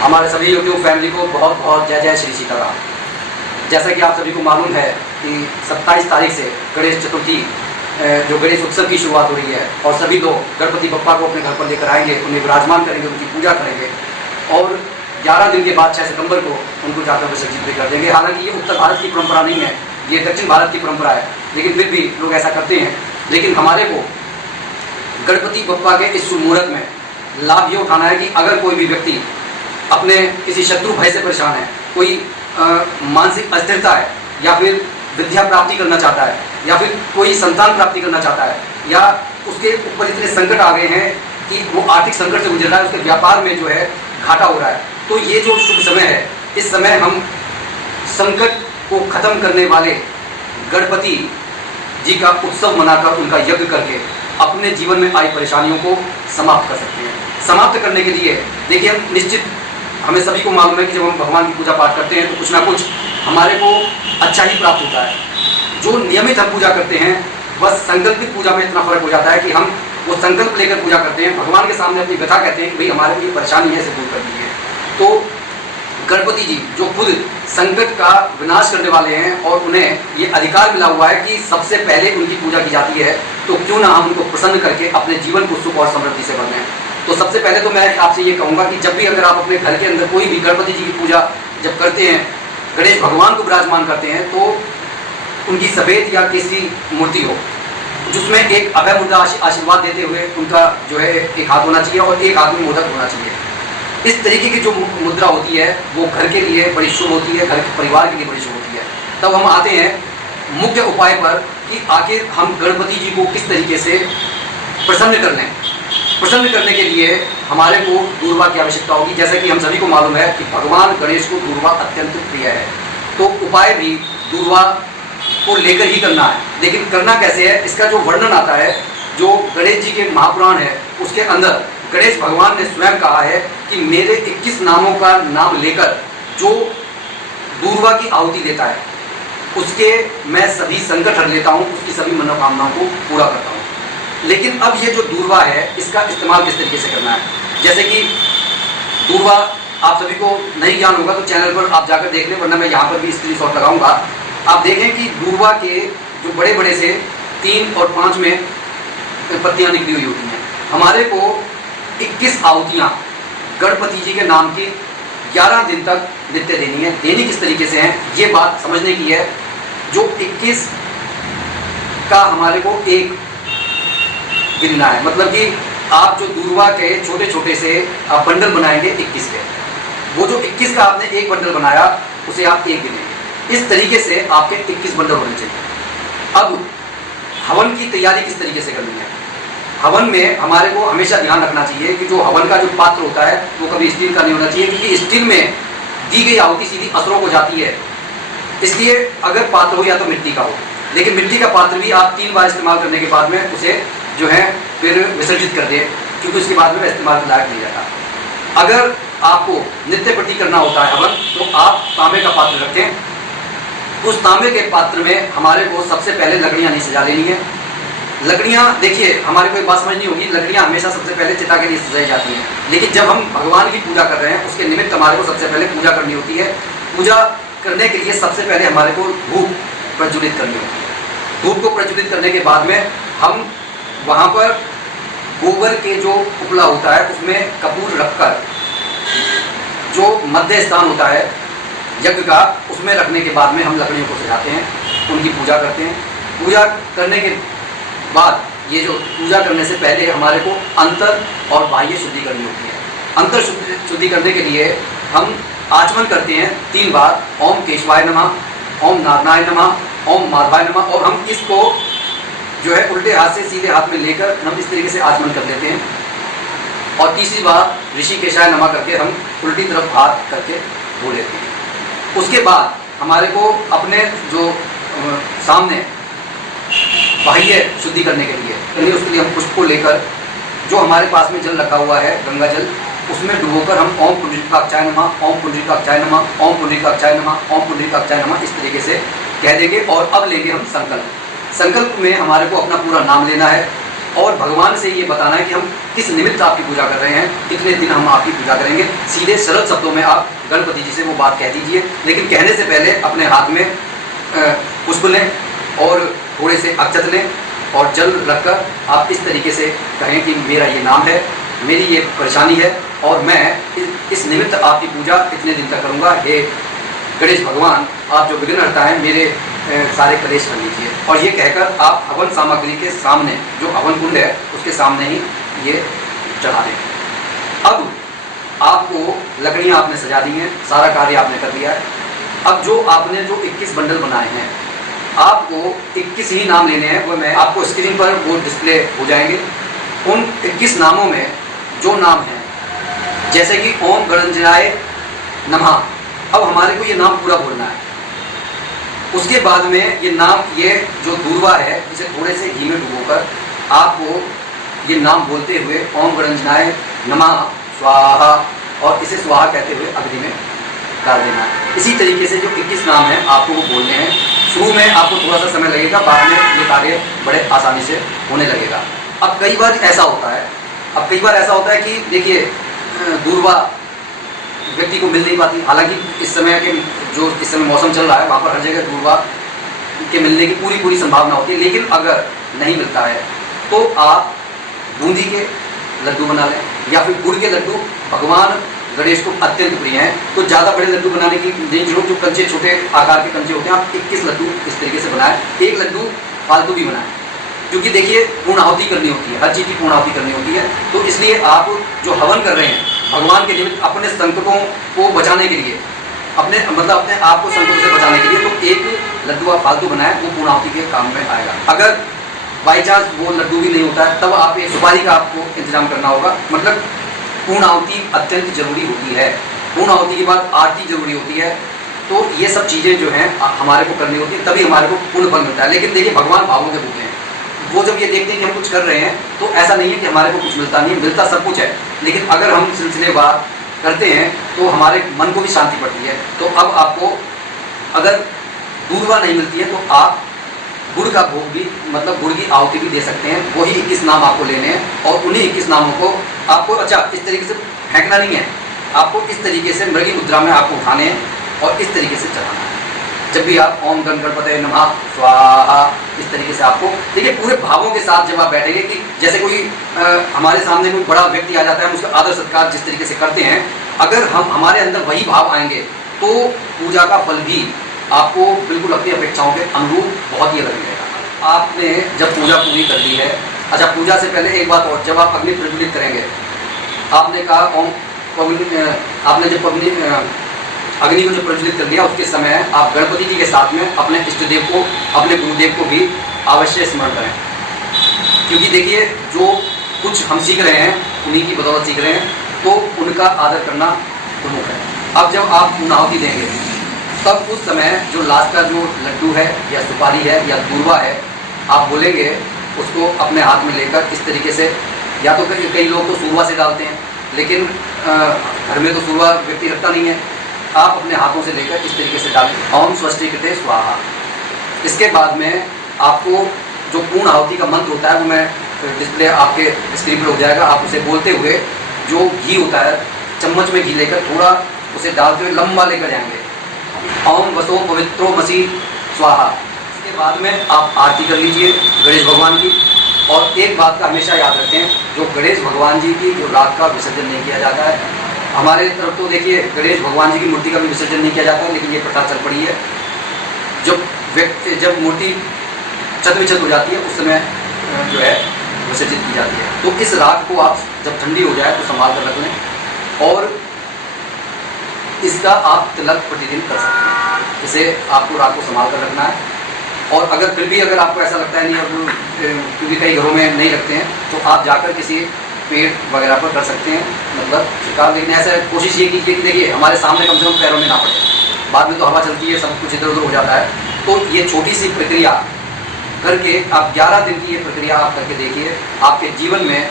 हमारे सभी YouTube family को बहुत बहुत जय जय श्री सीताराम। जैसा कि आप सभी को मालूम है कि 27 तारीख से गणेश चतुर्थी जो गणेश उत्सव की शुरुआत हो रही है और सभी लोग गणपति बप्पा को अपने घर पर लेकर आएंगे, उन्हें विराजमान करेंगे, उनकी पूजा करेंगे और 11 दिन के बाद 6 सितंबर को उनको जाकर विसर्जित भी कर देंगे। हालांकि ये उत्तर भारत की परंपरा नहीं है, ये दक्षिण भारत की परंपरा है, लेकिन फिर भी लोग ऐसा करते हैं। लेकिन हमारे को गणपति बप्पा के इस शुभ मुहूर्त में लाभ ये उठाना है कि अगर कोई भी व्यक्ति अपने किसी शत्रु भय से परेशान है, कोई मानसिक अस्थिरता है, या फिर विद्या प्राप्ति करना चाहता है, या फिर कोई संतान प्राप्ति करना चाहता है, या उसके ऊपर इतने संकट आ गए हैं कि वो आर्थिक संकट से गुजर रहा है, उसके व्यापार में जो है घाटा हो रहा है, तो ये जो शुभ समय है, इस समय हम संकट को खत्म करने वाले गणपति जी का उत्सव मनाकर, उनका यज्ञ करके अपने जीवन में आई परेशानियों को समाप्त कर सकते हैं। समाप्त करने के लिए देखिए, हम निश्चित, हमें सभी को मालूम है कि जब हम भगवान की पूजा पाठ करते हैं तो कुछ ना कुछ हमारे को अच्छा ही प्राप्त होता है। जो नियमित हम पूजा करते हैं, बस संकल्पित पूजा में इतना फर्क हो जाता है कि हम वो संकल्प लेकर पूजा करते हैं, भगवान के सामने अपनी व्यथा कहते हैं कि भाई हमारे को ये परेशानी है, इसे दूर कर दीजिए। तो गणपति जी जो खुद संकट का विनाश करने वाले हैं और उन्हें ये अधिकार मिला हुआ है कि सबसे पहले उनकी पूजा की जाती है, तो क्यों ना हम उनको प्रसन्न करके अपने जीवन को सुख और समृद्धि से भर दें। तो सबसे पहले तो मैं आपसे ये कहूँगा कि जब भी अगर आप अपने घर के अंदर कोई भी गणपति जी की पूजा जब करते हैं, गणेश भगवान को विराजमान करते हैं, तो उनकी सफ़ेद या किसी मूर्ति हो जिसमें एक अभय मुद्रा आशीर्वाद देते हुए उनका जो है एक हाथ होना चाहिए और एक हाथ में मोदक होना चाहिए। इस तरीके की जो मुद्रा होती है वो घर के लिए बड़ी शुभ होती है, घर के परिवार के लिए बड़ी शुभ होती है। तब हम आते हैं मुख्य उपाय पर कि आखिर हम गणपति जी को किस तरीके से प्रसन्न कर लें। प्रसन्न करने के लिए हमारे को दूर्वा की आवश्यकता होगी। जैसा कि हम सभी को मालूम है कि भगवान गणेश को दूर्वा अत्यंत प्रिय है, तो उपाय भी दूर्वा को लेकर ही करना है। लेकिन करना कैसे है, इसका जो वर्णन आता है, जो गणेश जी के महापुराण है, उसके अंदर गणेश भगवान ने स्वयं कहा है कि मेरे 21 नामों का नाम लेकर जो दूर्वा की आहुति देता है, उसके मैं सभी संकट हर लेता हूँ, उसकी सभी मनोकामनाओं को पूरा करता हूँ। लेकिन अब ये जो दूर्वा है, इसका इस्तेमाल किस तरीके से करना है। जैसे कि दूर्वा आप सभी को नहीं ज्ञान होगा तो चैनल पर आप जाकर देख लें, वरना मैं यहाँ पर भी स्क्रीनशॉट लगाऊंगा। आप देखें कि दूर्वा के जो बड़े बड़े से 3 और 5 में पत्तियाँ निकली हुई होती हैं। हमारे को 21 आहुतियाँ गणपति जी के नाम की 11 दिन तक नित्य देनी है। देनी किस तरीके से है, ये बात समझने की है। जो 21 का हमारे को एक गिनना है, मतलब कि आप जो दूर्वा के छोटे छोटे से आप बंडल बनाएंगे 21 के, वो जो 21 का आपने एक बंडल बनाया उसे आप एक गिनेंगे। इस तरीके से आपके 21 बंडल होने चाहिए। अब हवन की तैयारी किस तरीके से करनी है। हवन में हमारे को हमेशा ध्यान रखना चाहिए कि जो हवन का जो पात्र होता है वो कभी स्टील का नहीं होना चाहिए, क्योंकि स्टील में दी गई आहुति सीधी असुरों को जाती है। इसलिए अगर पात्र हो या तो मिट्टी का हो, लेकिन मिट्टी का पात्र भी आप 3 बार इस्तेमाल करने के बाद में उसे जो है फिर विसर्जित कर दें, क्योंकि उसके बाद में इस्तेमाल के लायक नहीं जाता। अगर आपको नित्य प्रति करना होता है हवन, तो आप तांबे का पात्र रखें। उस तांबे के पात्र में हमारे को सबसे पहले लकड़ियाँ नहीं सजा लेनी है। लकड़ियाँ, देखिए हमारे को एक बात समझनी होगी, लकड़ियाँ हमेशा सबसे पहले चिता के लिए सजाई जाती हैं, लेकिन जब हम भगवान की पूजा कर रहे हैं उसके निमित्त हमारे को सबसे पहले पूजा करनी होती है। पूजा करने के लिए सबसे पहले हमारे को धूप प्रज्वलित करनी होती है। धूप को प्रज्वलित करने के बाद में हम वहाँ पर गोबर के जो उपला होता है उसमें कपूर रखकर, जो मध्य स्थान होता है यज्ञ का, उसमें रखने के बाद में हम लकड़ियों को सजाते हैं, उनकी पूजा करते हैं। पूजा करने के बाद ये जो पूजा करने से पहले हमारे को अंतर और बाह्य शुद्धि करनी होती है। अंतर शुद्धि करने के लिए हम आचमन करते हैं 3 बार, ओम केशवाय नमः, ओम नारायणाय नमः, ओम माधवाय नमः, और हम इसको जो है उल्टे हाथ से सीधे हाथ में लेकर हम इस तरीके से आचमन कर लेते हैं। और तीसरी बार ऋषिकेशाय नमः करके हम उल्टी तरफ हाथ करके धो लेते हैं। उसके बाद हमारे को अपने जो सामने बाह्य शुद्धि करने के लिए उसके लिए हम पुष्प को लेकर, जो हमारे पास में जल रखा हुआ है गंगा जल, उसमें डुबोकर हम ओम पुंडरीकाक्षाय नमः, ओम पुंडरीकाक्षाय नमः, ओम पुंडरीकाक्षाय नमः, ओम पुंडरीकाक्षाय नमः इस तरीके से कह देंगे। और अब लेंगे हम संकल्प। संकल्प में हमारे को अपना पूरा नाम लेना है और भगवान से ये बताना है कि हम किस निमित्त आपकी पूजा कर रहे हैं, कितने दिन हम आपकी पूजा करेंगे। सीधे सरल शब्दों में आप गणपति जी से वो बात कह दीजिए, लेकिन कहने से पहले अपने हाथ में पुष्प लें और थोड़े से अक्षत लें और जल रखकर आप इस तरीके से कहें कि मेरा ये नाम है, मेरी ये परेशानी है और मैं इस निमित्त आपकी पूजा इतने दिन तक करूँगा। हे गणेश भगवान, आप जो विघ्नहर्ता हैं, मेरे सारे कलेश कर लीजिए। और ये कहकर आप हवन सामग्री के सामने, जो हवन कुंड है उसके सामने ही ये चढ़ा दें। अब आपको लकड़ियाँ आपने सजा दी हैं, सारा कार्य आपने कर दिया है। अब जो आपने जो 21 बंडल बनाए हैं, आपको 21 ही नाम लेने हैं। वो मैं आपको स्क्रीन पर वो डिस्प्ले हो जाएंगे। उन 21 नामों में जो नाम हैं, जैसे कि ओम गणेशाय नमः, अब हमारे को ये नाम पूरा बोलना है। उसके बाद में ये नाम, ये जो दूर्वा है, इसे थोड़े से घी में डुबोकर आपको ये नाम बोलते हुए ओम गणेशाय नमः स्वाहा, और इसे स्वाहा कहते हुए अग्नि में डाल देना है। इसी तरीके से जो 21 नाम हैं आपको वो बोलने हैं। शुरू में आपको थोड़ा सा समय लगेगा, बाद में ये कार्य बड़े आसानी से होने लगेगा। अब कई बार ऐसा होता है कि देखिए दूर्वा व्यक्ति को मिल नहीं पाती। हालांकि इस समय मौसम चल रहा है, वहाँ पर हर जगह दूर्वा के मिलने की पूरी संभावना होती है। लेकिन अगर नहीं मिलता है तो आप बूंदी के लड्डू बना लें, या फिर गुड़ के लड्डू भगवान गणेश को अत्यंत प्रिय हैं। तो ज़्यादा बड़े लड्डू बनाने की जरूरत, जो कंचे छोटे आकार के कंचे होते हैं, आप 21 लड्डू इस तरीके से बनाएं। एक लड्डू फालतू भी बनाएं, क्योंकि देखिए पूर्णाहुति करनी होती है, हर चीज़ की पूर्णाहुति करनी होती है। तो इसलिए आप जो हवन कर रहे हैं भगवान के निमित्त, अपने संकटों को बचाने के लिए, अपने आप को संकटों से बचाने के लिए, तो एक लड्डू आप फालतू बनाएं, वो पूर्णाहुति के काम में आएगा। अगर बाई चांस वो लड्डू भी नहीं होता है, तब आप एक सुपारी का आपको इंतजाम करना होगा। मतलब पूर्णाहुति अत्यंत जरूरी होती है। पूर्णाहुति के बाद आरती जरूरी होती है। तो ये सब चीज़ें जो हैं हमारे को करनी होती है, तभी हमारे को पुण्य फल मिलता है। लेकिन देखिए भगवान भावों के भूखे हैं। वो जब ये देखते हैं कि हम कुछ कर रहे हैं, तो ऐसा नहीं है कि हमारे को कुछ मिलता नहीं है, मिलता सब कुछ है। लेकिन अगर हम सिलसिलेवार करते हैं तो हमारे मन को भी शांति पड़ती है। तो अब आपको अगर दूर्वा नहीं मिलती है तो आप गुड़ का भोग भी, मतलब गुड़ की आहुति भी दे सकते हैं। वही 21 नाम आपको लेने हैं और उन्हीं 21 नामों को आपको इस तरीके से फेंकना नहीं है, आपको इस तरीके से मृगी मुद्रा में आपको उठाने हैं और इस तरीके से चढ़ाना है। जब भी आप ओम गणपतये नमः स्वाहा इस तरीके से आपको, देखिए पूरे भावों के साथ जब आप बैठेंगे कि जैसे कोई हमारे सामने कोई बड़ा व्यक्ति आ जाता है, हम उसका आदर सत्कार जिस तरीके से करते हैं, अगर हम हमारे अंदर वही भाव आएंगे तो पूजा का फल भी आपको बिल्कुल अपनी अपेक्षाओं के अनुरूप बहुत ही अलग मिलेगा। आपने जब पूजा पूरी कर ली है, अच्छा पूजा से पहले एक बात और, जब आप अग्नि प्रज्वलित करेंगे, आपने कहा आपने जब अग्नि को जो प्रज्वलित कर लिया, उसके समय आप गणपति जी के साथ में अपने इष्ट देव को, अपने गुरुदेव को भी अवश्य स्मरण करें। क्योंकि देखिए जो कुछ हम सीख रहे हैं उन्हीं की बदौलत सीख रहे हैं, तो उनका आदर करना प्रमुख है। अब जब आप पूर्णाहुति देंगे तब उस समय जो लास्ट का जो लड्डू है या सुपारी है या दूर्वा है, आप बोलेंगे उसको अपने हाथ में लेकर इस तरीके से, या तो कई लोग तो सूरवा से डालते हैं, लेकिन घर में तो सूरवा व्यक्ति रखता नहीं है, आप अपने हाथों से लेकर इस तरीके से डालें। ओम स्वस्तिकृते स्वाहा। इसके बाद में आपको जो पूर्ण आहुति का मंत्र होता है वो मैं डिस्प्ले आपके स्क्रीन पर हो जाएगा। आप उसे बोलते हुए जो घी होता है, चम्मच में घी लेकर थोड़ा उसे डालते हुए लंबा लेकर जाएंगे। ओम वसो पवित्रो मसी स्वाहा। इसके बाद में आप आरती कर लीजिए गणेश भगवान की। और एक बात का हमेशा याद रखें, जो गणेश भगवान जी की जो रात का विसर्जन नहीं किया जाता है, हमारे तरफ तो देखिए गणेश भगवान जी की मूर्ति का भी विसर्जन नहीं किया जाता है, लेकिन ये प्रथा चल पड़ी है। जब मूर्ति छत विछत हो जाती है उस समय जो है विसर्जित की जाती है। तो इस राख को आप जब ठंडी हो जाए तो संभाल कर रख लें और इसका आप तिलक प्रतिदिन कर सकते हैं। इसे आपको रात को संभाल कर रखना है। और अगर फिर भी अगर आपको ऐसा लगता है नहीं, और क्योंकि कई घरों में नहीं रखते हैं, तो आप जाकर किसी पेड़ वगैरह पर कर सकते हैं, मतलब छिड़काव। लेकिन ऐसा कोशिश ये कीजिए कि देखिए हमारे सामने कम से कम पैरों में ना पड़े, बाद में तो हवा चलती है, सब कुछ इधर उधर हो जाता है। तो ये छोटी सी प्रक्रिया करके आप 11 दिन की ये प्रक्रिया आप करके देखिए, आपके जीवन में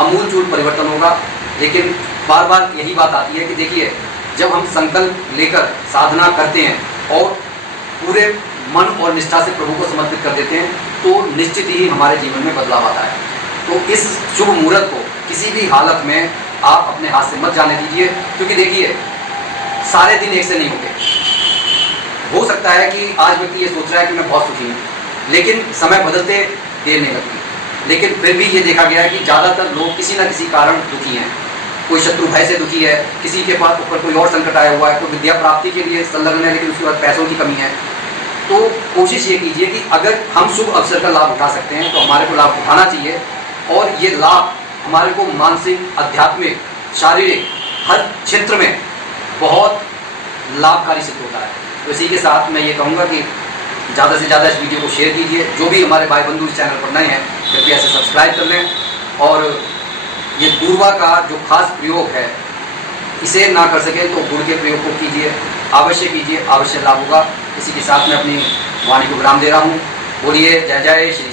अमूलचूल परिवर्तन होगा। लेकिन बार बार यही बात आती है कि देखिए जब हम संकल्प लेकर साधना करते हैं और पूरे मन और निष्ठा से प्रभु को समर्पित कर देते हैं, तो निश्चित ही हमारे जीवन में बदलाव आता है। तो इस शुभ मुहूर्त को किसी भी हालत में आप अपने हाथ से मत जाने दीजिए, क्योंकि देखिए सारे दिन एक से नहीं होते। हो सकता है कि आज व्यक्ति ये सोच रहा है कि मैं बहुत सुखी हूँ, लेकिन समय बदलते देर नहीं लगती। लेकिन फिर भी ये देखा गया है कि ज़्यादातर लोग किसी न किसी कारण दुखी हैं। कोई शत्रु भय से दुखी है, किसी के पास ऊपर कोई और संकट आया हुआ है, कोई विद्या प्राप्ति के लिए संलग्न है लेकिन उसके बाद पैसों की कमी है। तो कोशिश ये कीजिए कि अगर हम शुभ अवसर का लाभ उठा सकते हैं तो हमारे को लाभ उठाना चाहिए, और ये लाभ हमारे को मानसिक, आध्यात्मिक, शारीरिक हर क्षेत्र में बहुत लाभकारी सिद्ध होता है। तो इसी के साथ मैं ये कहूँगा कि ज़्यादा से ज़्यादा इस वीडियो को शेयर कीजिए। जो भी हमारे भाई बंधु इस चैनल पर नए हैं कृपया इसे सब्सक्राइब कर लें, और ये दूर्वा का जो खास प्रयोग है इसे ना कर सके तो गुड़ के प्रयोग को कीजिए, अवश्य लाभ होगा। इसी के साथ मैं अपनी वाणी को विराम दे रहा हूँ। बोलिए जय जय श्री